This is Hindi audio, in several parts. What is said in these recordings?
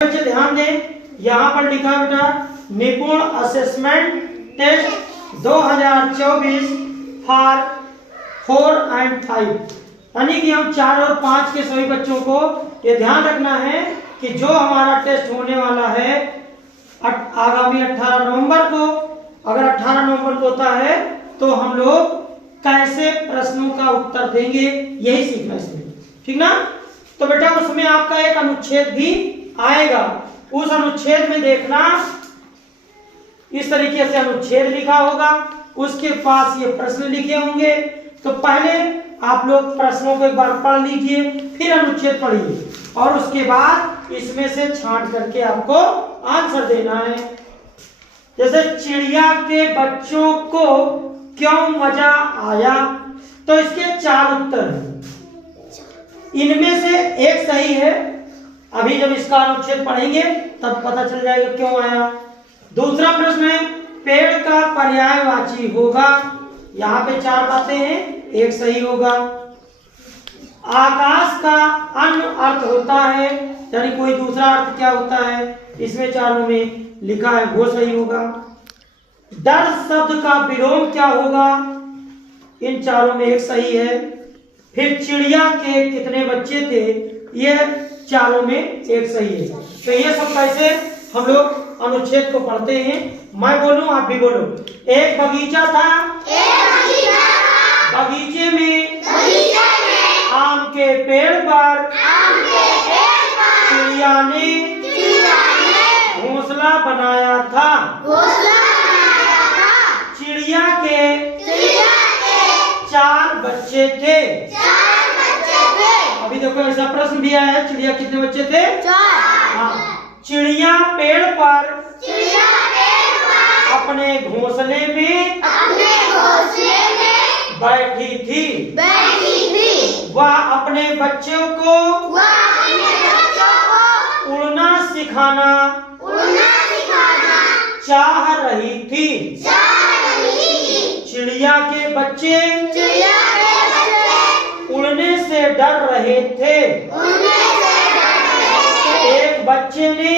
बच्चे ध्यान दें, यहाँ पर लिखा बेटा निपुण असेसमेंट टेस्ट 2024 फॉर 4 and 5, यानी कि हम 4 और 5 के सभी बच्चों को ये ध्यान रखना है कि जो हमारा टेस्ट होने वाला है आगामी 18 नवंबर को, अगर 18 नवंबर को होता है तो हम लोग कैसे प्रश्नों का उत्तर देंगे यही सीखना इसमें, ठीक ना। तो बेटा उसमें आपका एक अनुच्छेद भी आएगा, उस अनुच्छेद में देखना इस तरीके से अनुच्छेद लिखा होगा, उसके पास ये प्रश्न लिखे होंगे। तो पहले आप लोग प्रश्नों को एक बार पढ़ लीजिए, फिर अनुच्छेद पढ़िए और उसके बाद इसमें से छांट करके आपको आंसर देना है। जैसे चिड़िया के बच्चों को क्यों मजा आया, तो इसके 4 उत्तर हैं, इनमें से एक सही है। अभी जब इसका अनुच्छेद पढ़ेंगे तब पता चल जाएगा क्यों आया। दूसरा प्रश्न है पेड़ का पर्यायवाची होगा, यहाँ पे 4 बातें हैं, एक सही होगा। आकाश का अन्य अर्थ होता है, यानी कोई दूसरा अर्थ क्या होता है, इसमें 4 में लिखा है, वो सही होगा। डर शब्द का विलोम क्या होगा, इन 4 में एक सही है। फिर चिड़िया के कितने बच्चे थे, यह 4 में एक सही है। तो ये सब कैसे हम लोग अनुच्छेद को पढ़ते हैं, मैं बोलूं आप भी बोलो। एक बगीचा था, बगीचे में आम के पेड़ पर चिड़िया ने घोंसला बनाया था। चिड़िया के 4 बच्चे थे। अभी देखो ऐसा प्रश्न भी आया है, चिड़िया कितने बच्चे थे, 4। हाँ, चिड़िया पेड़ पर अपने घोंसले में बैठी थी। वह अपने बच्चों को उड़ना सिखाना चाह रही थी। चिड़िया के बच्चे उड़ने से डर रहे थे। एक बच्चे ने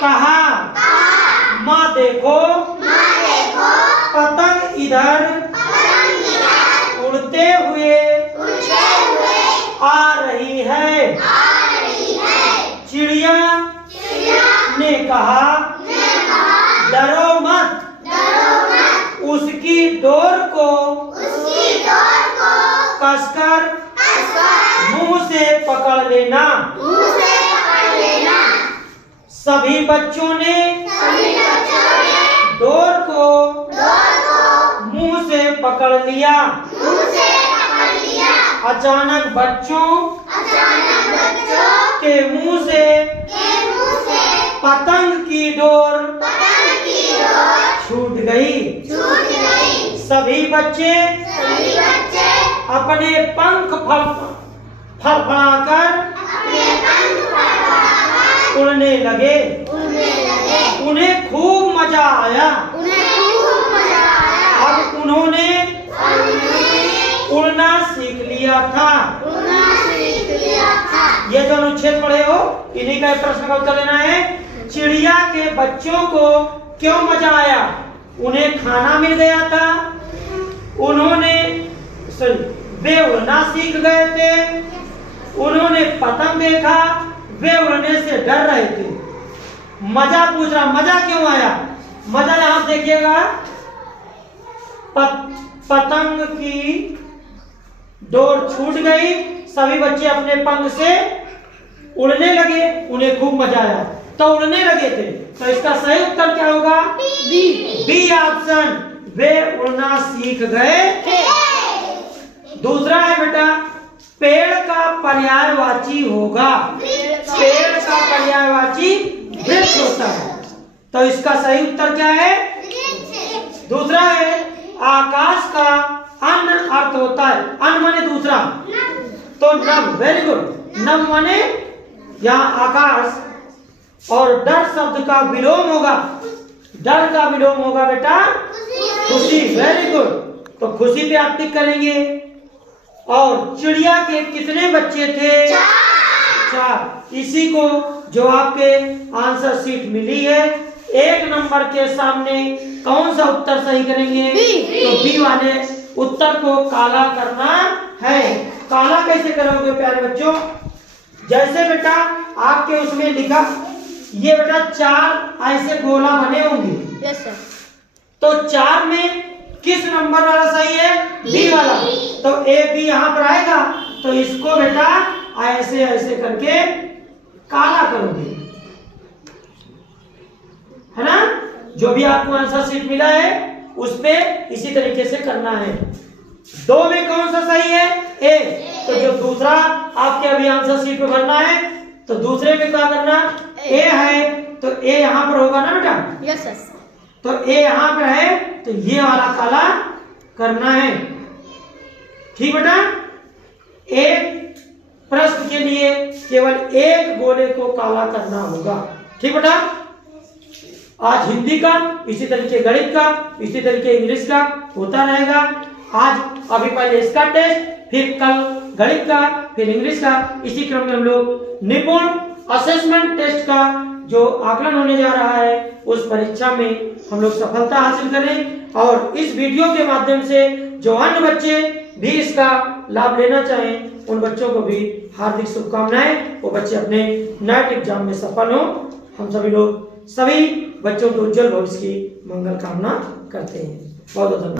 कहा माँ देखो पतंग इधर उड़ते हुए आ रही है। चिड़िया ने कहा डरो मत, उसकी डोर को कसकर मुंह से पकड़ लेना। सभी बच्चों ने डोर को मुंह से पकड़ लिया। अचानक बच्चों के मुंह से पतंग की डोर छूट गई। सभी बच्चे अपने पंख फड़फड़ाकर उड़ने लगे। उन्हें खूब मजा आया। अब उन्होंने उड़ना सीख लिया था। ये जो अनुच्छेद पढ़े हो इन्हीं का प्रश्न का उत्तर देना है। चिड़िया के बच्चों को क्यों मजा आया, उन्हें खाना मिल गया था, उन्होंने वे उड़ना सीख गए थे, उन्होंने पतंग देखा, वे उड़ने से डर रहे थे। मजा पूछ रहा, मजा क्यों आया, मजा यहां देखिएगा, पतंग की डोर छूट गई, सभी बच्चे अपने पंख से उड़ने लगे, उन्हें खूब मजा आया, तो उड़ने लगे थे। तो इसका सही उत्तर क्या होगा, बी ऑप्शन, वे उड़ना सीख गए थे। दूसरा है बेटा पेड़ का पर्यायवाची होगा। पेड़ का पर्यायवाची वृक्ष होता है, तो इसका सही उत्तर क्या है, दूसरा है आकाश का अन्य अर्थ होता है। अन्य माने दूसरा, तो नभ, वेरी गुड, नभ माने यहाँ आकाश, और डर शब्द का विलोम होगा, डर का विलोम होगा बेटा खुशी, वेरी गुड, तो खुशी पे आप टिक करेंगे। और चिड़िया के कितने बच्चे थे, 4। इसी को जो आपके आंसर शीट मिली है, 1 नंबर के सामने कौन सा उत्तर सही करेंगे? तो बी वाले उत्तर को काला करना है। काला कैसे करोगे प्यारे बच्चों? जैसे बेटा आपके उसमें लिखा, ये बेटा 4 ऐसे गोला बने होंगे। Yes sir. तो 4 में किस नंबर वाला सही है? बी वाला। तो ए बी यहाँ पर आएगा, तो इसको बेटा ऐसे ऐसे करके काला करोगे, है ना? जो भी आपको आंसर शीट मिला है उस पे इसी तरीके से करना है। 2 में कौन सा सही है? ए। तो जो दूसरा आपके अभी आंसर शीट पे भरना है, तो दूसरे में क्या करना? ए है, तो ए यहाँ पर होगा ना बेटा? Yes sir. तो ए यहाँ पर है, तो ये वाला काला करना है। ठीक बेटा? एक प्रश्न के लिए केवल एक गोले को काला करना होगा। ठीक बेटा? आज हिंदी का, इसी तरीके गणित का, इसी तरीके इंग्लिश का होता रहेगा। आज अभी पहले इसका टेस्ट, फिर कल गणित का, फिर इंग्लिश का, इसी क्रम में हम लोग निपुण असेसमेंट टेस्ट का जो आकलन होने जा रहा है उस परीक्षा में हम लोग सफलता हासिल करें। और इस वीडियो के माध्यम से जो अन्य बच्चे भी इसका लाभ लेना चाहें उन बच्चों को भी हार्दिक शुभकामनाएं। वो बच्चे अपने नेट एग्जाम में सफल हों। हम सभी लोग सभी बच्चों के उज्जवल भविष्य की मंगल कामना करते हैं। बहुत बहुत धन्यवाद।